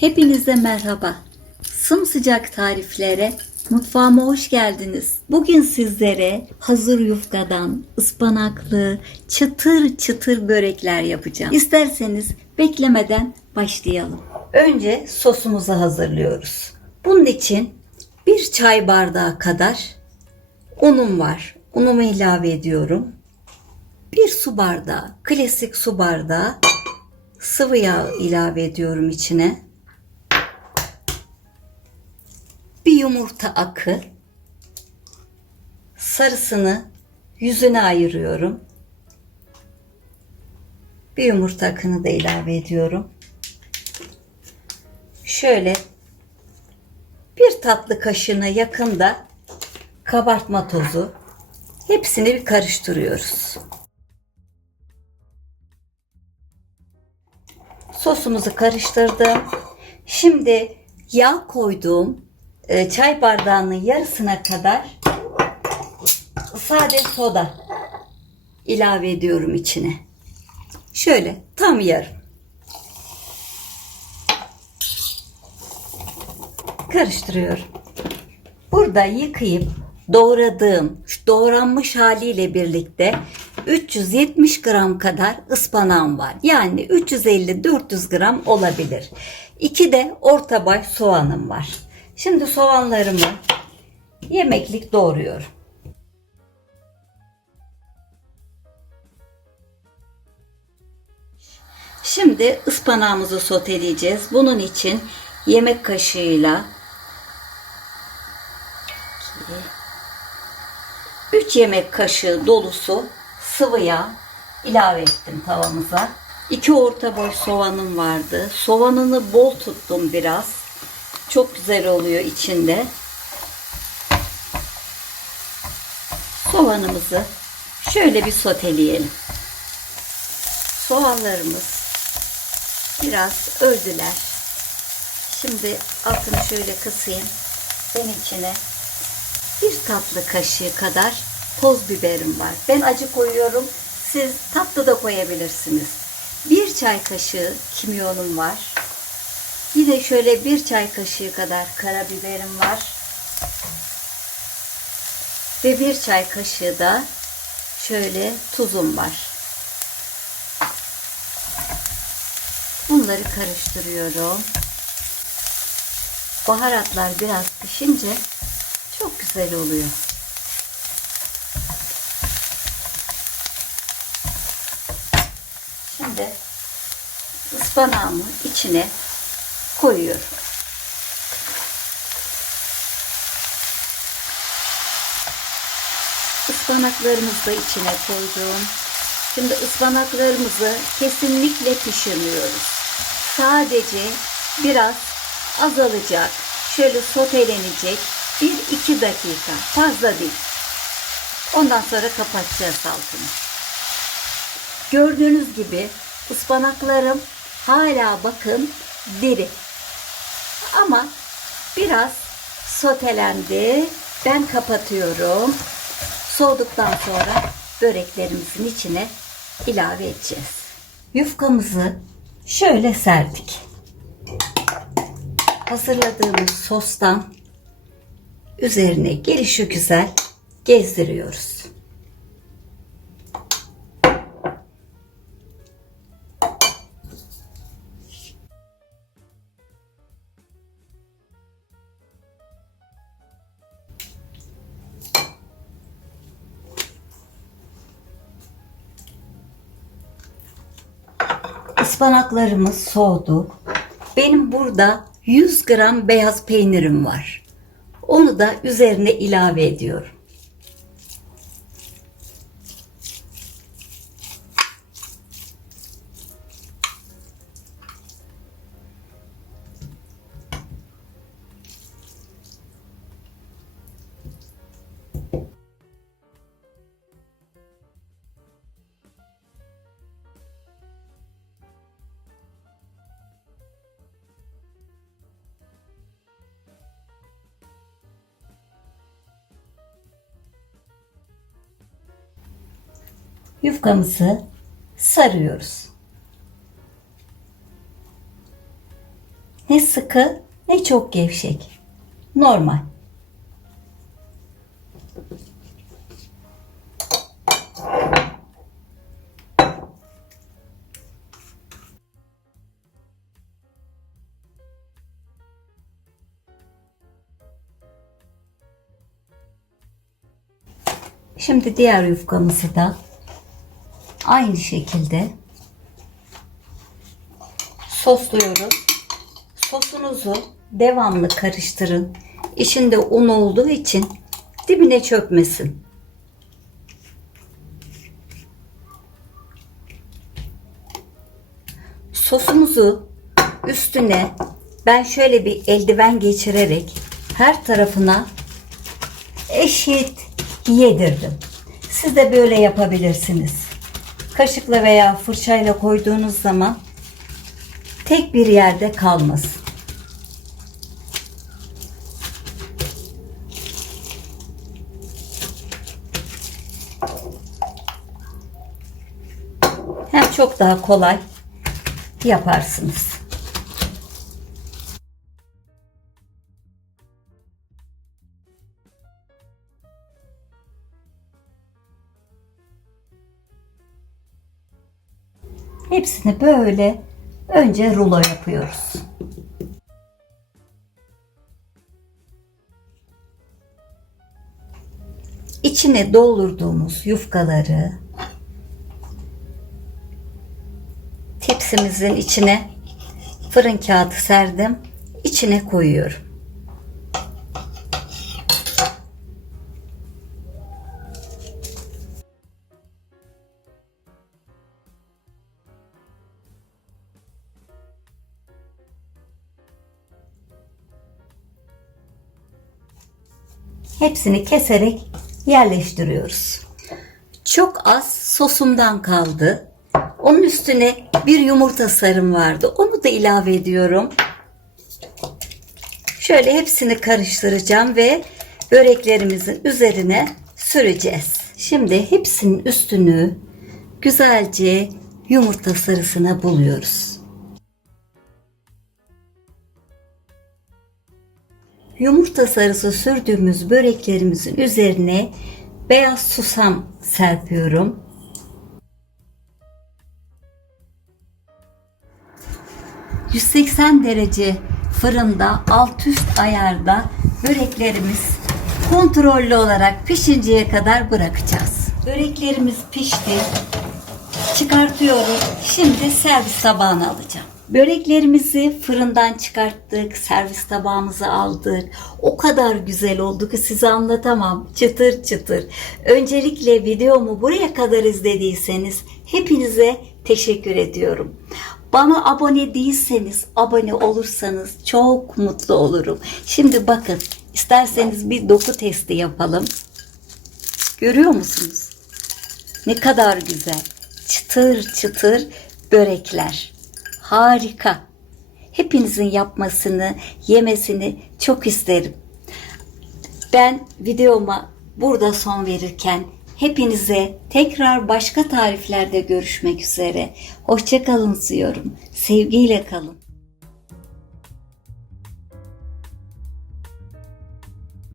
Hepinize merhaba. Sımsıcak tariflere mutfağıma hoş geldiniz. Bugün sizlere hazır yufkadan ıspanaklı çıtır çıtır börekler yapacağım. İsterseniz beklemeden başlayalım. Önce sosumuzu hazırlıyoruz. Bunun için bir çay bardağı kadar unum var. Unumu ilave ediyorum. Bir su bardağı, klasik su bardağı sıvı yağ ilave ediyorum içine. Yumurta akı. Sarısını yüzüne ayırıyorum. Bir yumurta akını da ilave ediyorum. Şöyle bir tatlı kaşığına yakında kabartma tozu. Hepsini bir karıştırıyoruz. Sosumuzu karıştırdım. Şimdi yağ koyduğum e, çay bardağının yarısına kadar sade soda ilave ediyorum içine. Şöyle tam yarım. Karıştırıyorum. Burada yıkayıp doğradığım doğranmış haliyle birlikte 370 gram kadar ıspanağım var. Yani 350-400 gram olabilir. İki de orta boy soğanım var. Şimdi soğanlarımı yemeklik doğruyorum. Şimdi ıspanağımızı soteleyeceğiz. Bunun için yemek kaşığıyla 3 yemek kaşığı dolusu sıvı yağ ilave ettim tavamıza. 2 orta boy soğanım vardı. Soğanını bol tuttum biraz. Çok güzel oluyor içinde. Soğanımızı şöyle bir soteleyelim. Soğanlarımız biraz öldüler. Şimdi altını şöyle kısayım. Ben içine bir tatlı kaşığı kadar toz biberim var. Ben acı koyuyorum. Siz tatlı da koyabilirsiniz. Bir çay kaşığı kimyonum var. Yine şöyle bir çay kaşığı kadar karabiberim var. Ve bir çay kaşığı da şöyle tuzum var. Bunları karıştırıyorum. Baharatlar biraz pişince çok güzel oluyor. Şimdi ıspanağımı içine koyuyorum. Ispanaklarımızı da içine koydum. Şimdi ıspanaklarımızı kesinlikle pişirmiyoruz. Sadece biraz azalacak. Şöyle sotelenecek. 1-2 dakika. Fazla değil. Ondan sonra kapatacağız altını. Gördüğünüz gibi ıspanaklarım hala bakın diri. Ama biraz sotelendi. Ben kapatıyorum. Soğuduktan sonra böreklerimizin içine ilave edeceğiz. Yufkamızı şöyle serdik. Hazırladığımız sostan üzerine gelişi güzel gezdiriyoruz. Ispanaklarımız soğudu. Benim burada 100 gram beyaz peynirim var. Onu da üzerine ilave ediyorum. Yufkamızı sarıyoruz. Ne sıkı ne çok gevşek. Normal. Şimdi diğer yufkamızı da aynı şekilde sosluyoruz. Sosunuzu devamlı karıştırın. İçinde un olduğu için dibine çökmesin. Sosumuzu üstüne ben şöyle bir eldiven geçirerek her tarafına eşit yedirdim. Siz de böyle yapabilirsiniz. Kaşıkla veya fırçayla koyduğunuz zaman tek bir yerde kalmaz. Hem çok daha kolay yaparsınız. Hepsini böyle önce rulo yapıyoruz. İçine doldurduğumuz yufkaları tepsimizin içine fırın kağıdı serdim. İçine koyuyorum. Hepsini keserek yerleştiriyoruz. Çok az sosumdan kaldı. Onun üstüne bir yumurta sarım vardı. Onu da ilave ediyorum. Şöyle hepsini karıştıracağım ve böreklerimizin üzerine süreceğiz. Şimdi hepsinin üstünü güzelce yumurta sarısına buluyoruz. Yumurta sarısı sürdüğümüz böreklerimizin üzerine beyaz susam serpiyorum. ...180 derece fırında alt üst ayarda böreklerimiz kontrollü olarak pişinceye kadar bırakacağız. Böreklerimiz pişti. Çıkartıyorum. Şimdi servis tabağına alacağım. Böreklerimizi fırından çıkarttık, servis tabağımıza aldık. O kadar güzel oldu ki size anlatamam. Çıtır çıtır. Öncelikle videomu buraya kadar izlediyseniz hepinize teşekkür ediyorum. Bana abone değilseniz, abone olursanız çok mutlu olurum. Şimdi bakın, isterseniz bir doku testi yapalım. Görüyor musunuz? Ne kadar güzel. Çıtır çıtır börekler. Harika. Hepinizin yapmasını, yemesini çok isterim. Ben videoma burada son verirken hepinize tekrar başka tariflerde görüşmek üzere. Hoşçakalın diyorum. Sevgiyle kalın.